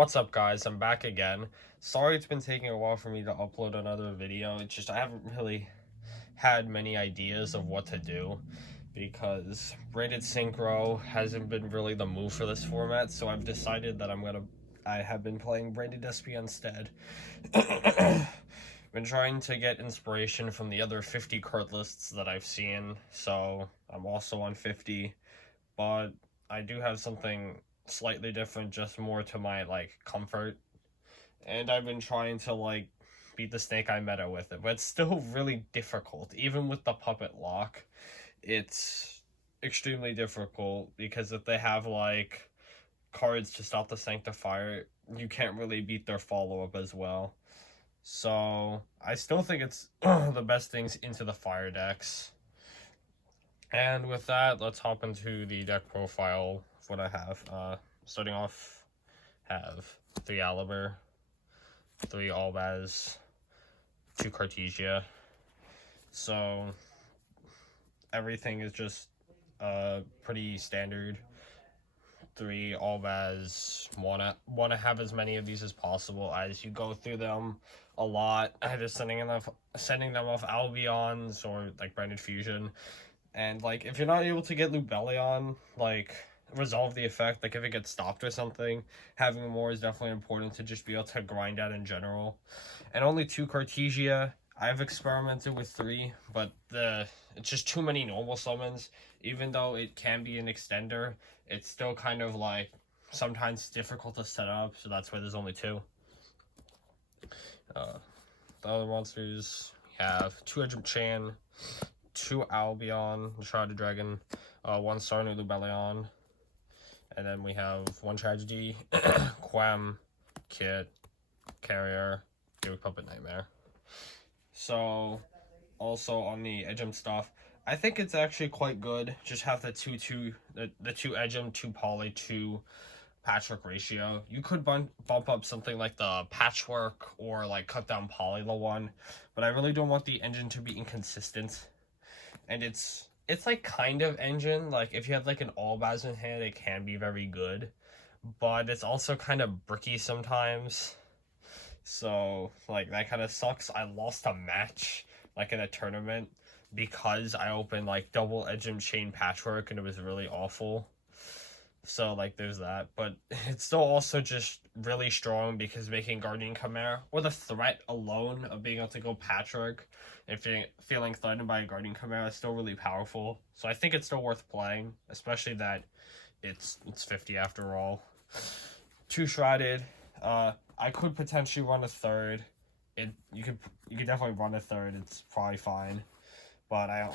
What's up, guys? I'm back again. Sorry it's been taking a while for me to upload another video. It's just I haven't really had many ideas of what to do because braided synchro hasn't been really the move for this format, so I've decided that I have been playing braided Despia instead. Been trying to get inspiration from the other 50 card lists that I've seen, so I'm also on 50, but I do have something slightly different, just more to my comfort. And I've been trying to beat the Snake Eye meta with it, but it's still really difficult. Even with the puppet lock, it's extremely difficult because if they have cards to stop the Sanctifier, you can't really beat their follow-up as well. So I still think it's the best things into the fire decks. And with that, let's hop into the deck profile of what I have. Starting off, have 3 Aliber, 3 Albaz, 2 Cartesia. So everything is just pretty standard. 3 Albaz, wanna have as many of these as possible as you go through them a lot. Either sending them off Albions or Branded Fusion. And if you're not able to get Lubellion, resolve the effect, if it gets stopped or something, having more is definitely important to just be able to grind out in general. And only 2 Cartesia. I've experimented with 3, but it's just too many normal summons. Even though it can be an extender, it's still kind of sometimes difficult to set up, so that's why there's only 2. The other monsters, we have 2 Edgem Chan, 2 Albion, Shrouded Dragon, 1 Sarnu Lubellion, and then we have 1 Tragedy, Quem, Kit, Carrier, Gimmick Puppet Nightmare. So, also on the Edgem stuff, I think it's actually quite good. Just have the 2 Edgem, 2 Poly, 2 Patchwork ratio. You could bump up something like the Patchwork or cut down Poly the 1, but I really don't want the engine to be inconsistent. And it's kind of engine. If you have an Albaz in hand, it can be very good, but it's also kind of bricky sometimes. So that kind of sucks. I lost a match in a tournament because I opened double Edgem Chain Patchwork and it was really awful. So there's that, but it's still also just really strong because making Guardian Chimera, or the threat alone of being able to go Patchwork and feeling threatened by a Guardian Chimera is still really powerful. So I think it's still worth playing, especially that it's 50 after all. 2 Shrouded. I could potentially run a 3rd. You could definitely run a 3rd. It's probably fine, but I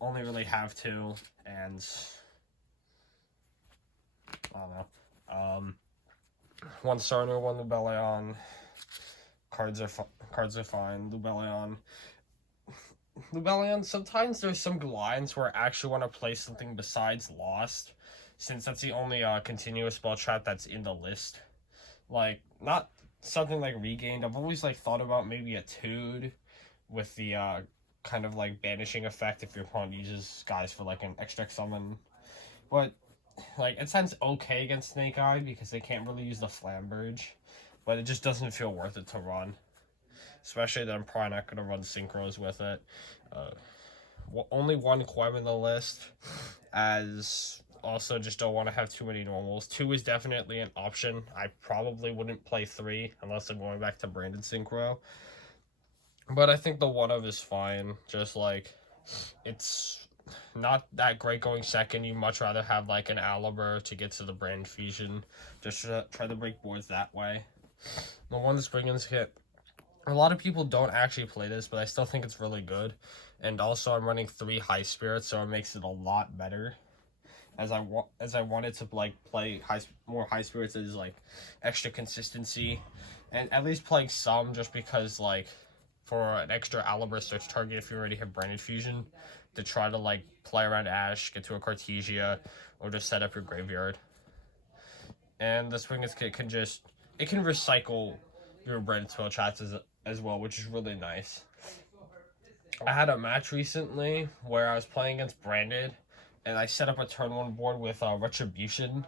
only really have 2, and I don't know. 1 Sarnu, 1 Lubellion. Cards are fine. Lubellion, sometimes there's some lines where I actually want to play something besides Lost, since that's the only continuous spell trap that's in the list. Not something Regained. I've always thought about maybe a Tude with the kind of banishing effect if your opponent uses guys for an extra summon. But it sounds okay against Snake Eye because they can't really use the Flamberge, but it just doesn't feel worth it to run. Especially that I'm probably not going to run Synchros with it. Only 1 Quem in the list, as also just don't want to have too many normals. 2 is definitely an option. I probably wouldn't play 3 unless I'm going back to Branded Synchro. But I think the 1 of is fine. Just it's not that great going second. You much rather have an Aliber to get to the Brand Fusion. Just try to break boards that way. The 1 the Springans hit. A lot of people don't actually play this, but I still think it's really good. And also I'm running 3 High Spirits, so it makes it a lot better. As I wanted to play more High Spirits as extra consistency, and at least playing some just because for an extra Aliber search target if you already have Branded Fusion, to try to play around Ash, get to a Cartesia, or just set up your graveyard. And the Springans kit can recycle your Branded spell traps as well, which is really nice. I had a match recently where I was playing against Branded, and I set up a turn 1 board with Retribution,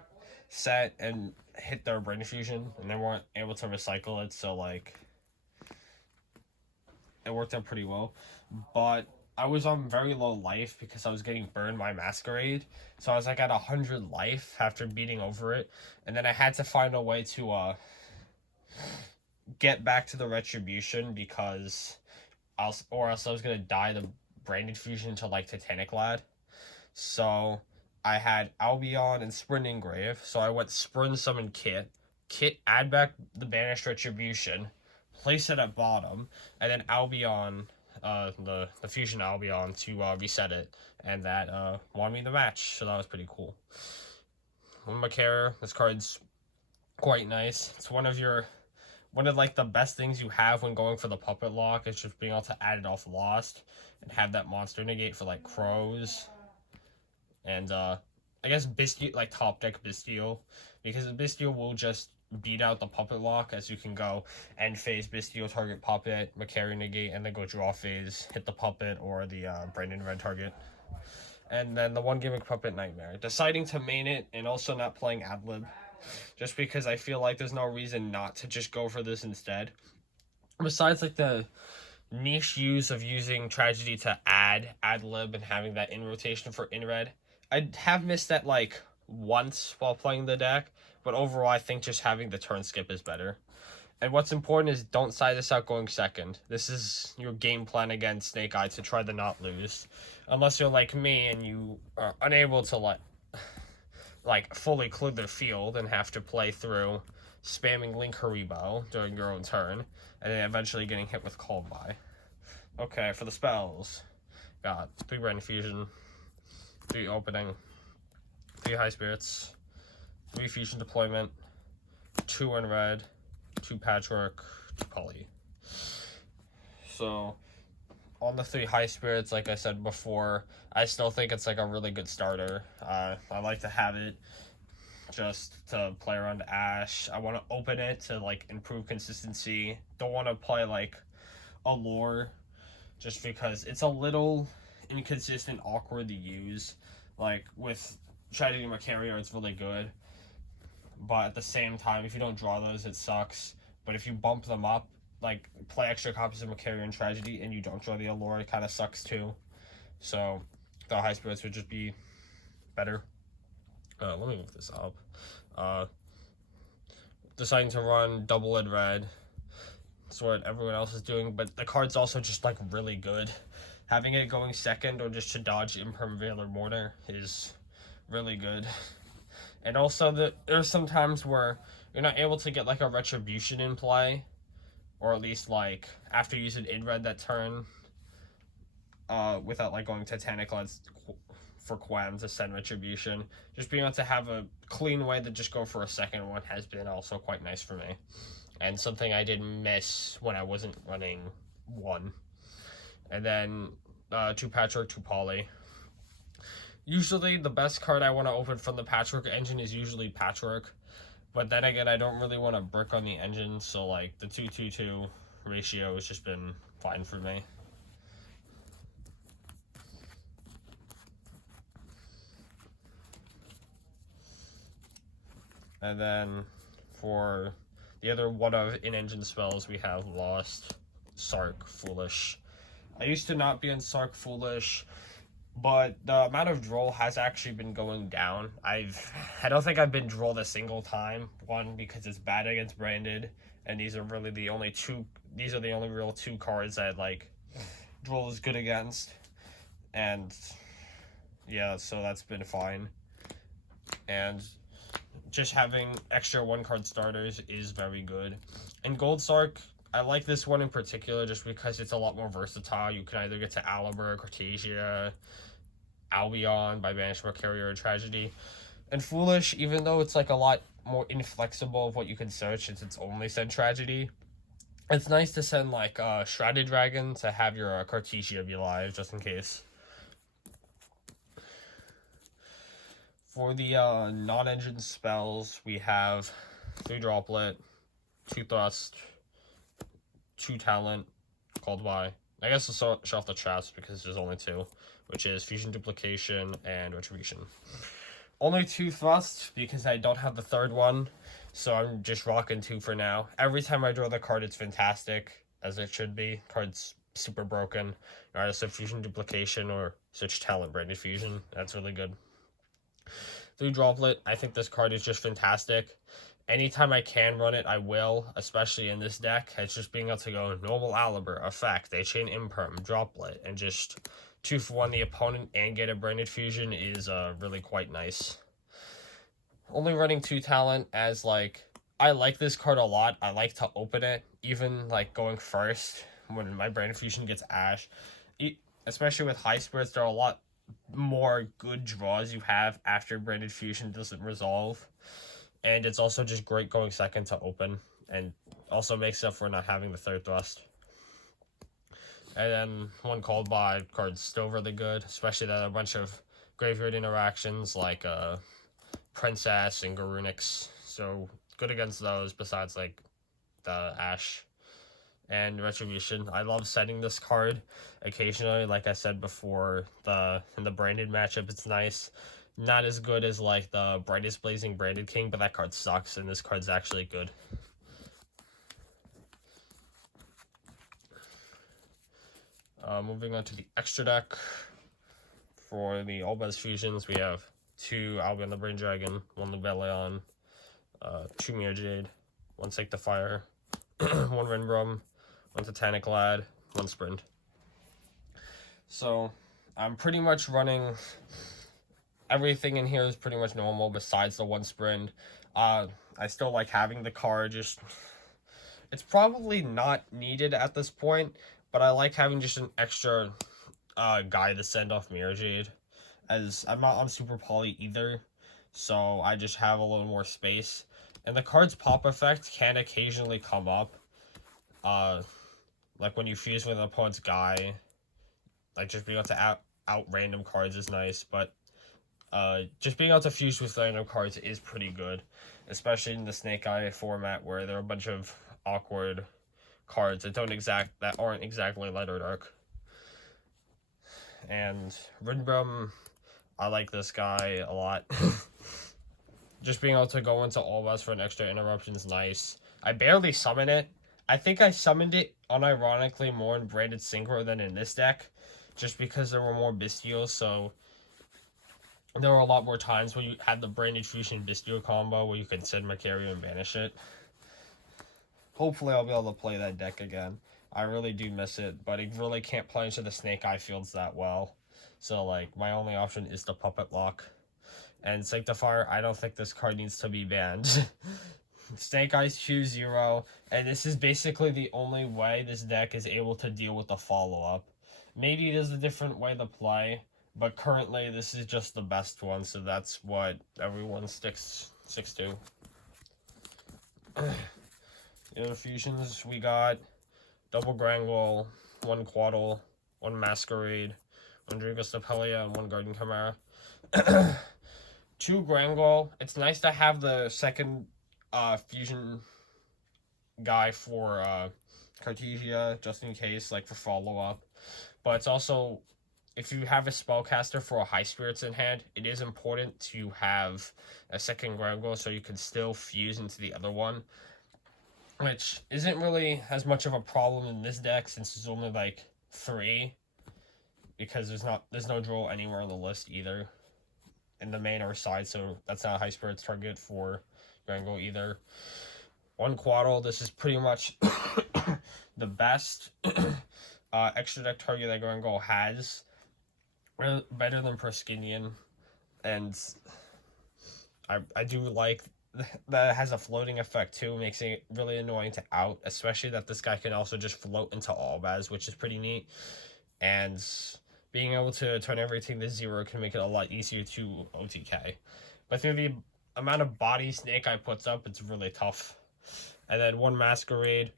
set and hit their brain fusion, and they weren't able to recycle it, so like it worked out pretty well. But I was on very low life because I was getting burned by Masquerade, so I was like at 100 life after beating over it, and then I had to find a way to get back to the retribution because or else I was gonna die the branded fusion into like Titanic Lad. So I had Albion and Sprint Engrave, so I went Sprint Summon Kit. Kit add back the Banished Retribution, place it at bottom, and then Albion, the Fusion Albion to reset it, and that won me the match, so that was pretty cool. One Macaire, this card's quite nice. It's one of like the best things you have when going for the puppet lock is just being able to add it off Lost and have that monster negate for like crows. And I guess Bistio, like top deck Bistio, because the Bistio will just beat out the puppet lock as you can go end phase Bistio target puppet, Macaire negate, and then go draw phase, hit the puppet or the Brandon red target. And then the one gimmick puppet Nightmare. Deciding to main it and also not playing Adlib, just because I feel like there's no reason not to just go for this instead. Besides like the niche use of using Tragedy to add Adlib and having that in rotation for in red, I have missed that like once while playing the deck, but overall I think just having the turn skip is better. And what's important is don't side this out going second. This is your game plan against Snake Eye to try to not lose. Unless you're like me and you are unable to like fully clear the field and have to play through spamming Link Haribo during your own turn, and then eventually getting hit with Called By. Okay, for the spells, got 3 Brand Fusion, 3 Opening, 3 High Spirits, 3 Fusion Deployment, 2 in red, 2 Patchwork, 2 Poly. So, on the 3 High Spirits, like I said before, I still think it's like a really good starter. I like to have it just to play around Ash. I want to open it to like improve consistency. Don't want to play like Allure just because it's a little inconsistent, awkward to use. Like with Tragedy Macario, it's really good, but at the same time, if you don't draw those, it sucks. But if you bump them up, like play extra copies of Macario and Tragedy, and you don't draw the Allure, it kind of sucks too. So the High Spirits would just be better. Let me look this up. Deciding to run double in red. That's what everyone else is doing, but the card's also just like really good. Having it going second or just to dodge Imperm Veil or Mortar is really good. And also there's some times where you're not able to get like a Retribution in play, or at least like after using in red that turn, without like going Titanic Lens for Quam to send Retribution. Just being able to have a clean way to just go for a second one has been also quite nice for me. And something I did miss when I wasn't running 1. And then 2 Patchwork, 2 Poly. Usually the best card I want to open from the Patchwork engine is usually Patchwork. But then again, I don't really want to brick on the engine, so like the 2-2-2 ratio has just been fine for me. And then for the other one of in-engine spells, we have Lost, Sark, Foolish. I used to not be in Sark Foolish, but the amount of droll has actually been going down. I don't think I've been drolled a single time. One, because it's bad against branded, and these are the only real 2 cards that like droll is good against. And yeah, so that's been fine. And just having extra 1-card starters is very good. And Gold Sark, I like this one in particular just because it's a lot more versatile. You can either get to Aliber, Cortesia, Albion by Banish Macario or Tragedy. And Foolish, even though it's like a lot more inflexible of what you can search since it's only send Tragedy, it's nice to send like Shrouded Dragon to have your Cortesia be live just in case. For the non-engine spells, we have 3 Droplet, 2 Thrust, 2 Talent, Called By. I guess we'll show off the traps because there's only 2, which is Fusion Duplication and Retribution. Only 2 thrusts because I don't have the third one, so I'm just rocking 2 for now. Every time I draw the card, it's fantastic, as it should be. Card's super broken. Artist of Fusion Duplication or Switch Talent Branded Fusion. That's really good. 3 Droplet. I think this card is just fantastic. Anytime I can run it, I will, especially in this deck. It's just being able to go normal Aliber, effect, they chain imperm, droplet, and just 2 for 1 the opponent and get a branded fusion is really quite nice. Only running 2 talent as like I like this card a lot. I like to open it, even like going first when my branded fusion gets Ash. Especially with high spirits, there are a lot more good draws you have after branded fusion doesn't resolve. And it's also just great going second to open, and also makes up for not having the third thrust. And then one called by card's still really good, especially that a bunch of graveyard interactions like Princess and Garunix. So good against those besides like the Ash and Retribution. I love setting this card occasionally, like I said before, in the branded matchup it's nice. Not as good as like the Brightest Blazing Branded King, but that card sucks, and this card's actually good. Moving on to the extra deck. For the All-Buzz Fusions, we have 2 Albion the Brain Dragon, 1 Lebellion, 2 Mirror Jade, 1 Sanctifier, 1 Renbrum, 1 Titanic Lad, 1 Sprint. So, I'm pretty much running... Everything in here is pretty much normal besides the 1 Sprint. I still like having the card, just... It's probably not needed at this point, but I like having just an extra guy to send off Mirror Jade, as I'm not on Super Poly either, so I just have a little more space. And the card's pop effect can occasionally come up, like when you fuse with an opponent's guy, like just being able to out random cards is nice, but just being able to fuse with random cards is pretty good, especially in the Snake Eye format where there are a bunch of awkward cards that aren't exactly light or dark. And Renbrum, I like this guy a lot. Just being able to go into All-Buzz for an extra interruption is nice. I barely summon it. I think I summoned it unironically more in Branded Synchro than in this deck, just because there were more Bestials, so there were a lot more times where you had the Branded Fusion Bestial combo where you could send Macario and banish it. Hopefully I'll be able to play that deck again. I really do miss it, but it really can't play into the Snake Eye fields that well. So, like, my only option is the Puppet Lock. And Sanctifier, I don't think this card needs to be banned. Snake Eye's Q0, and this is basically the only way this deck is able to deal with the follow-up. Maybe it is a different way to play, but currently this is just the best one, so that's what everyone sticks to. The other fusions, we got double Grangle, 1 Quaddle, 1 Masquerade, 1 Dragostapelia, and 1 Guardian Chimera. 2 Grangle. It's nice to have the second fusion guy for Cartesia, just in case, like for follow-up. But it's also, if you have a spellcaster for a high spirits in hand, it is important to have a second Grangle so you can still fuse into the other one, which isn't really as much of a problem in this deck since there's only like 3, because there's no draw anywhere on the list either in the main or side, so that's not a high spirits target for Grangle either. 1 Quaddle, this is pretty much the best extra deck target that Grangle has, better than Proskinian, and I do like that it has a floating effect too, makes it really annoying to out, especially that this guy can also just float into All-Baz, which is pretty neat, and being able to turn everything to 0 can make it a lot easier to OTK. But through the amount of body Snake Eye puts up, it's really tough. And then 1 Masquerade.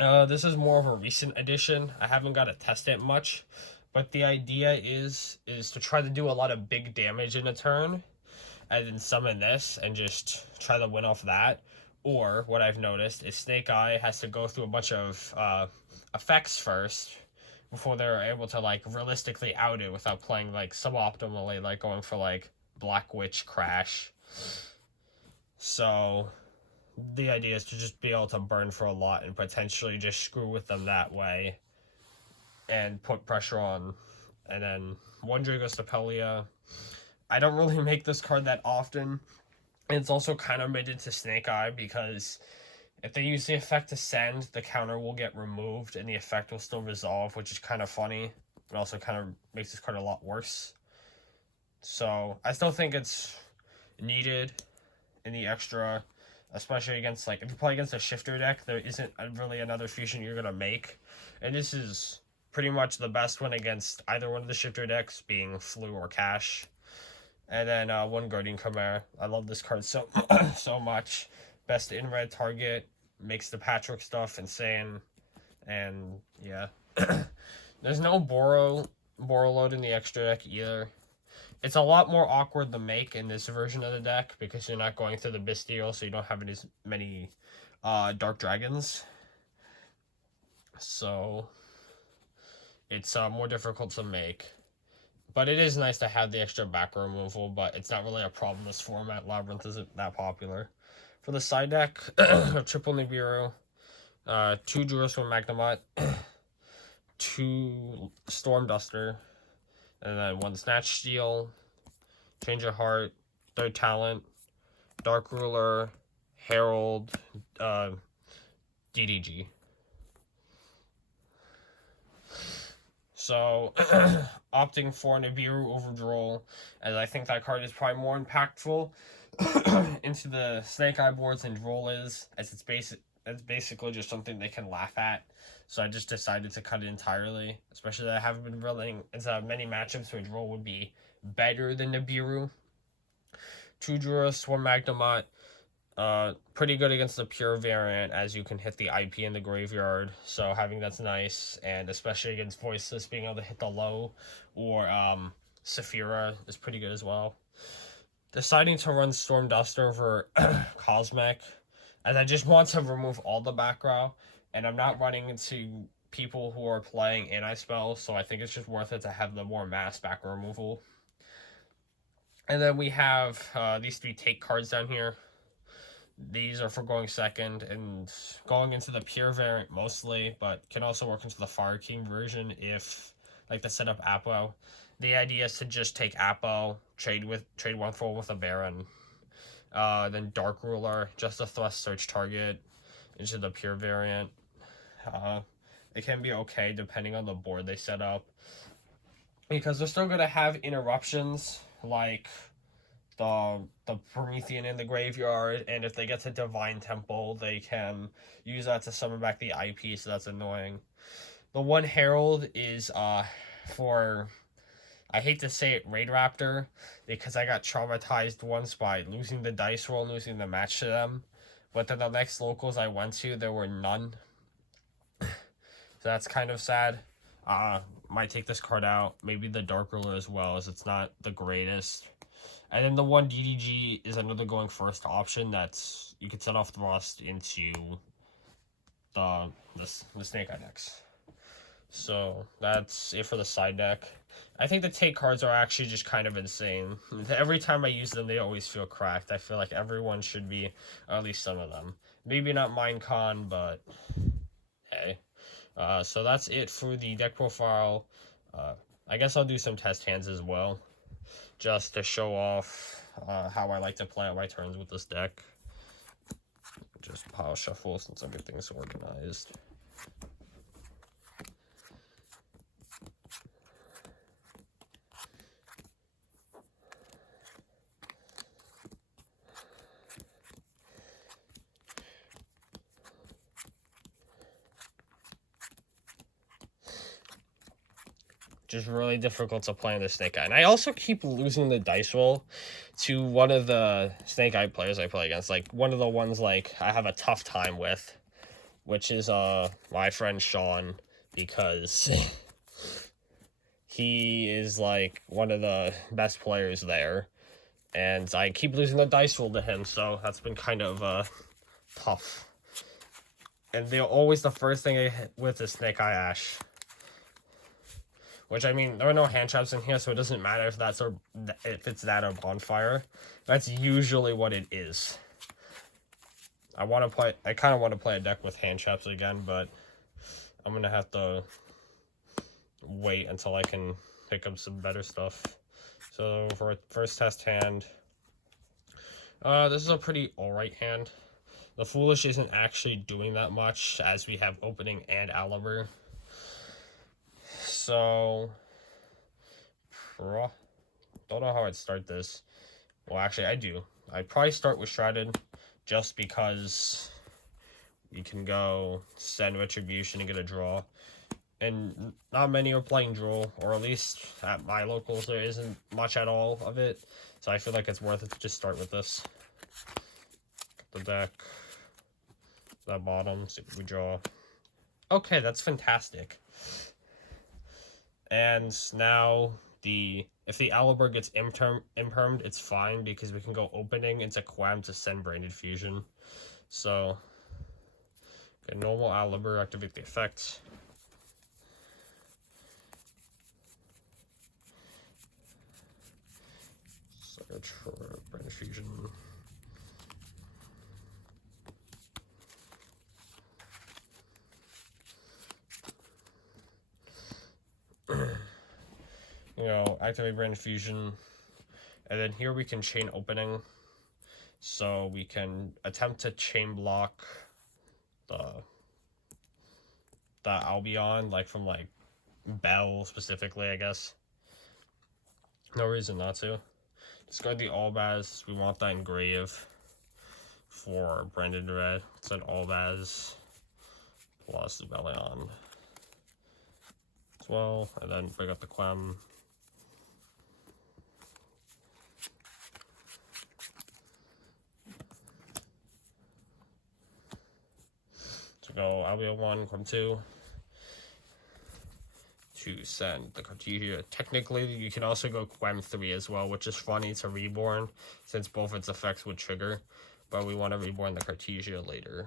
This is more of a recent addition. I haven't got to test it much, but the idea is to try to do a lot of big damage in a turn, and then summon this and just try to win off that. Or what I've noticed is Snake Eye has to go through a bunch of effects first before they're able to like realistically out it without playing like suboptimally, like going for like Black Witch Crash. So the idea is to just be able to burn for a lot and potentially just screw with them that way and put pressure on. And then one Drago Stapelia. I don't really make this card that often. It's also kind of made into Snake Eye because if they use the effect to send, the counter will get removed and the effect will still resolve, which is kind of funny. It also kind of makes this card a lot worse. So I still think it's needed in the extra, especially against, like, if you play against a shifter deck, there isn't really another fusion you're going to make. And this is pretty much the best one against either one of the shifter decks, being Flu or Cash. And then one Guardian Chimera. I love this card so so much. Best in red target, makes the Patrick stuff insane. And yeah. There's no Boro load in the extra deck either. It's a lot more awkward to make in this version of the deck because you're not going through the Bestial, so you don't have as many Dark Dragons. So it's more difficult to make. But it is nice to have the extra back row removal, but it's not really a problem in this format. Labyrinth isn't that popular. For the side deck, triple Nibiru, 2 Juris from Magnemite, 2 Storm Duster, and then 1 Snatch Steel, Change of Heart, Third Talent, Dark Ruler, Herald, DDG. So, opting for Nibiru over Droll, as I think that card is probably more impactful into the Snake Eye boards than Droll is, as it's basically just something they can laugh at. So I just decided to cut it entirely, especially that I haven't been running into many matchups where Droll would be better than Nibiru. 2 Juris, 1 Magnemite. Pretty good against the pure variant, as you can hit the IP in the graveyard, so having that's nice, and especially against Voiceless, being able to hit the low or Saphira is pretty good as well. Deciding to run Storm Duster over Cosmic, as I just want to remove all the back row, and I'm not running into people who are playing anti-spells, so I think it's just worth it to have the more mass back row removal. And then we have these 3 take cards down here. These are for going second and going into the pure variant mostly, but can also work into the Fire King version if, like, the setup Apo. The idea is to just take Apo, trade 1 for 1 with a Baron, then Dark Ruler, just a thrust search target into the pure variant. It can be okay depending on the board they set up, because they're still going to have interruptions, like the Promethean in the graveyard, and if they get to Divine Temple, they can use that to summon back the IP, so that's annoying. The 1 Herald is for, I hate to say it, Raid Raptor, because I got traumatized once by losing the dice roll and losing the match to them, but then the next locals I went to, there were none. So that's kind of sad. Might take this card out, maybe the Dark Ruler as well, as it's not the greatest. And then the 1 DDG is another going first option that's, you could set off Thrust into the Snake Eye decks. So that's it for the side deck. I think the take cards are actually just kind of insane. Every time I use them, they always feel cracked. I feel like everyone should be, or at least some of them. Maybe not Minecon, but hey. So that's it for the deck profile. I guess I'll do some test hands as well, just to show off how I like to play out my turns with this deck. Just pile shuffle since everything's organized. Just really difficult to play in the Snake Eye. And I also keep losing the dice roll to one of the Snake Eye players I play against. Like, one of the ones, like, I have a tough time with, which is my friend Sean, because he is, like, one of the best players there. And I keep losing the dice roll to him, so that's been kind of tough. And they're always the first thing I hit with is Snake Eye Ash, Which, I mean, there are no hand traps in here, so it doesn't matter if that's if it's that or bonfire. That's usually what it is. I kind of want to play a deck with hand traps again, but I'm gonna have to wait until I can pick up some better stuff. So for a first test hand, this is a pretty alright hand. The Foolish isn't actually doing that much, as we have Opening and Aliber. So, don't know how I'd start this. Well, actually, I do. I'd probably start with Shredded, just because you can go send Retribution and get a draw. And not many are playing draw, or at least at my locals there isn't much at all of it. So I feel like it's worth it to just start with this. Get the deck. That bottom, see if we draw. Okay, that's fantastic. And now if the Aliber gets impermed, it's fine because we can go Opening into Quam to send Branded Fusion. So, okay, normal Aliber, activate the effect. Search for Branded Fusion. You know, activate Branded Fusion, and then here we can chain Opening, so we can attempt to chain block the Albion, like from like Bell specifically, I guess. No reason not to. Discard the Albaz. We want that Engrave for Branded Red. It's an Albaz plus the Bellion as well, and then bring up the Quem. So go Albion 1, Quem 2 to send the Cartesia. Technically, you can also go Quem 3 as well, which is funny to Reborn, since both its effects would trigger. But we want to Reborn the Cartesia later.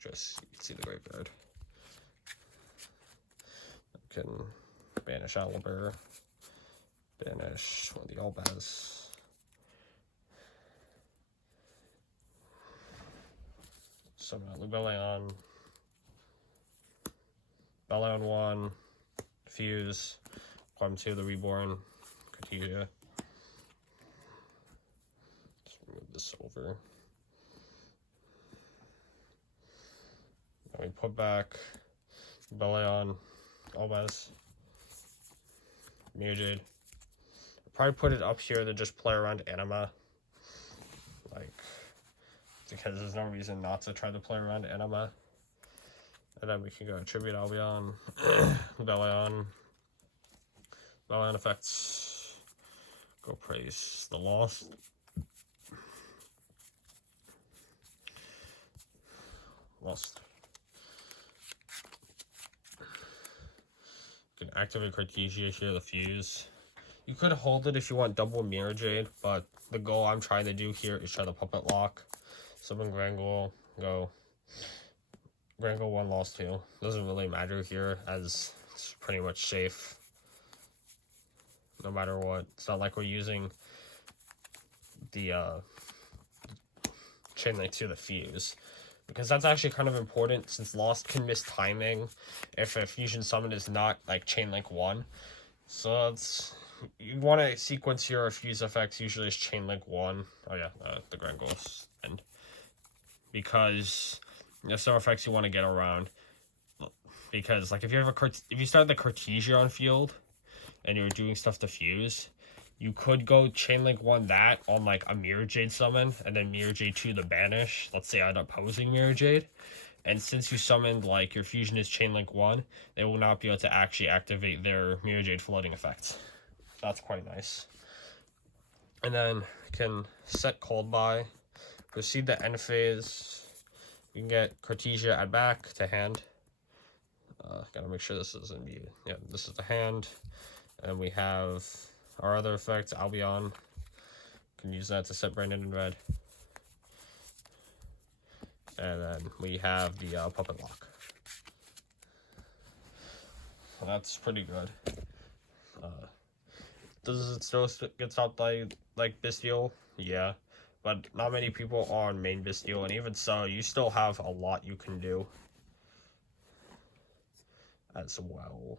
Just, you can see the graveyard. You can banish Aliber, banish one of the Albaz. Summon out Bellion. Bellion 1. Fuse, Quem 2, the Reborn, Cartesia. Just move this over. Now we put back Bellion, Albaz, Mirror Jade. I'll probably put it up here to just play around Anima. Like, because there's no reason not to try to play around Anima. And then we can go Tribute Albion, Bellion effects, go Praise the Lost. Lost. You can activate Cartesia here, the Fuse. You could hold it if you want double Mirror Jade, but the goal I'm trying to do here is try to Puppet Lock. Summon Grangol, go. Grangol 1, lost 2. Doesn't really matter here, as it's pretty much safe. No matter what. It's not like we're using the Chain Link to the Fuse. Because that's actually kind of important, since Lost can miss timing if a Fusion Summon is not like Chain Link 1. So it's, you want to sequence your Fuse effects, usually it's Chain Link 1. Oh yeah, the Grangol's end. Because there's some effects you want to get around. Because like if you start the Cartesia on field and you're doing stuff to Fuse, you could go Chain Link 1 that on like a Mirror Jade summon, and then Mirror Jade 2 the banish. Let's say I'm opposing Mirror Jade. And since you summoned like your Fusion is Chain Link 1, they will not be able to actually activate their Mirror Jade floating effect. That's quite nice. And then you can set Cold Buy, proceed the end phase. You can get Cartesia add back to hand. Gotta make sure this isn't muted. Yeah, this is the hand. And we have our other effects, Albion. Can use that to set Brandon in red. And then we have the Puppet Lock. Well, that's pretty good. Does it still get stopped like Bisteel? Yeah, but not many people are on main Bisteel, and even so, you still have a lot you can do as well.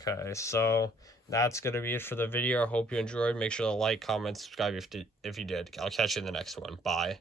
Okay, so that's gonna be it for the video. I hope you enjoyed. Make sure to like, comment, subscribe if you did. I'll catch you in the next one. Bye.